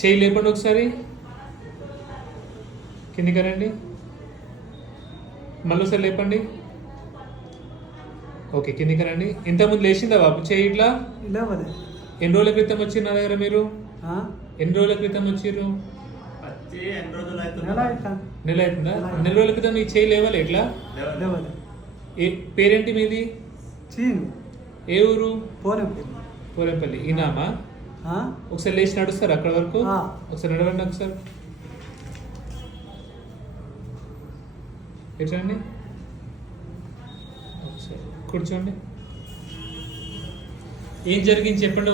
చేయి లేపండి ఒకసారి, కిందికి రండి, మళ్ళీ ఒకసారి లేపండి. ఓకే, కిందికి రండి. ఇంతకుముందు లేచిందా బాబు చేయి ఇట్లా? లేవదు. ఎన్ని రోజుల క్రితం వచ్చిర్రు నా దగ్గర మీరు? ఆ? ఎన్ని రోజుల క్రితం వచ్చిర్రు? నెల అవుతా. నెల అవుతుందా? నెల రోజుల క్రితం ఈ చేయి లేవాలి ఇట్లా? లేవదు. ఏ పేరేంటి మీది? చీను. ఏ ఊరు? పోనే. పోరేపల్లి. ఈనామా? ఆ? ఒకసారి లేచి నడుస్తారు అక్కడ వరకు? ఆ. ఒకసారి నడవండి ఒకసారి. ఎట్లండి? ఒకసారి కూర్చోండి. ఏం జరిగింది చెప్పండి.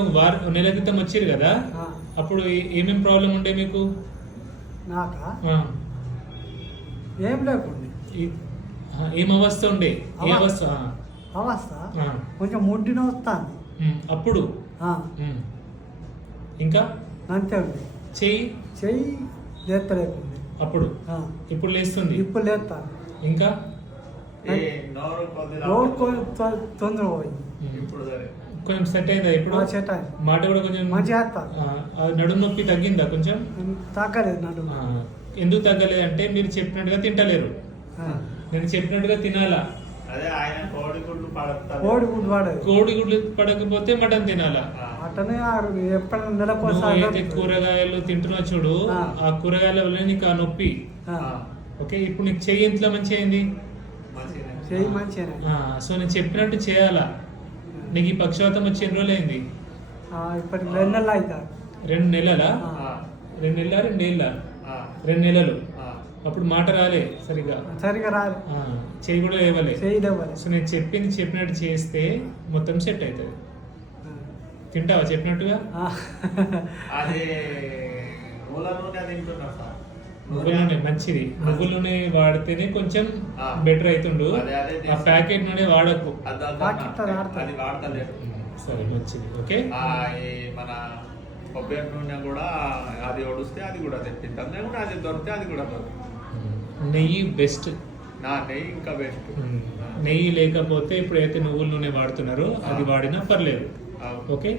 నెల క్రితం వచ్చారు కదా, ఆ. అప్పుడు ఏమేమి ప్రాబ్లం ఉండే మీకు? నాకా ఆ. ఏం లేకుండా. ఏం అవస్థ ఉండే? ఏ అవస్థ? అవస్థ ఆ. కొంచెం ముడ్డిన వస్తాను. అప్పుడు ఇంకా అంతే ఉంది. చెయ్యి చెయ్యి లేస్తలేకుంది అప్పుడు. ఆ. ఇప్పుడు లేస్తుంది. ఇప్పుడు లేస్తాను. ఇంకా రోడ్ తొందర పోయింది. కొంచెం సెట్ అయిందా ఇప్పుడు? సెట్ అయింది. మాట కూడా కొంచెం మంచిగా వేస్తా. నడుము నొప్పి తగ్గిందా కొంచెం? తగ్గలేదు నడు. ఎందుకు తగ్గలేదు అంటే మీరు చెప్పినట్టుగా తింటలేరు. నేను చెప్పినట్టుగా తినాలా? కోడిగుడ్డు కోడిగుడ్లు పడకపోతే మటన్ తినాలా? అట్టనే ఎప్పుడైనా నువ్వు నెలకోసారి ఏదైతే కూరగాయలు తింటున్నావు చూడు, ఆ కూరగాయల వల్ల నీకు ఆ నొప్పి. ఓకే, ఇప్పుడు నీకు చెయ్యి ఇంట్లో మంచి అయింది. చెయ్యి మంచిగా. సో నేను చెప్పినట్టు చేయాలా? నీకు ఈ పక్షవాతం వచ్చి ఎన్ని రోజులు అయింది? ఇప్పటి 2 నెలలు అవుతా. 2 నెలలా? 2 నెలలా? 2 ఏళ్ళ? 2 నెలలు. అప్పుడు మాట రాలే సరిగా? సరిగా రాలే. చెయ్యి కూడా లేవలే. చెయ్యి లేవాలి. సో నేను చెప్పినట్టు చేస్తే మొత్తం సెట్ అవుతుంది. తింటావా చెప్పినట్టుగా? నువ్వుల నూనె మంచిది. నువ్వుల నూనె వాడితేనే కొంచెం బెటర్ అవుతుండు. ఆ ప్యాకెట్ నూనె వాడకు. సరే మంచిది. ఓకే, మన కొబ్బరి నూనె కూడా అది ఒడిస్తే అది కూడా తెప్పిస్తాం, లేకుంటే అది దొరికితే అది కూడా దొరుకుతుంది. నెయ్యి బెస్ట్. నెయ్యి ఇంకా బెస్ట్. నెయ్యి లేకపోతే ఇప్పుడు అయితే నువ్వుల నూనె వాడుతున్నారో అది వాడినా పర్లేదు. ఓకే,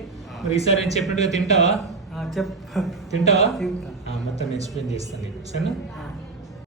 మరి ఈసారి నేను చెప్పినట్టుగా తింటావా? చెప్పు. తింటావా? తింటా. మొత్తం ఎక్స్ప్లెయిన్ చేస్తాను నీకు, సరేనా?